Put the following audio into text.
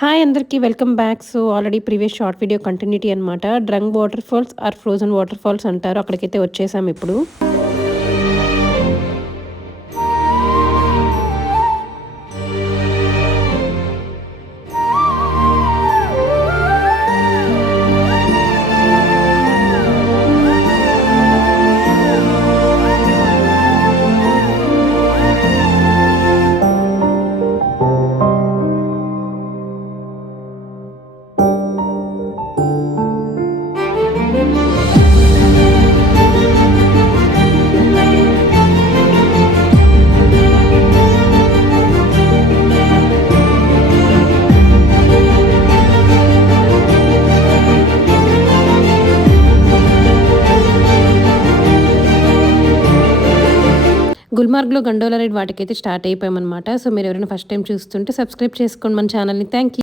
హాయ్ అందరికీ welcome back. So already previous short video continuity అనమాట. Drung water falls or frozen water falls అంటారు. అక్కడికైతే వచ్చేసాం ఇప్పుడు. గుల్మార్గ్లో గండోలా రైడ్ వాటికైతే స్టార్ట్ అయిపోయామన్నమాట. సో మీరు ఎవరైనా ఫస్ట్ టైం చూస్తుంటే సబ్స్క్రైబ్ చేసుకోండి మన ఛానల్ని. Thank you.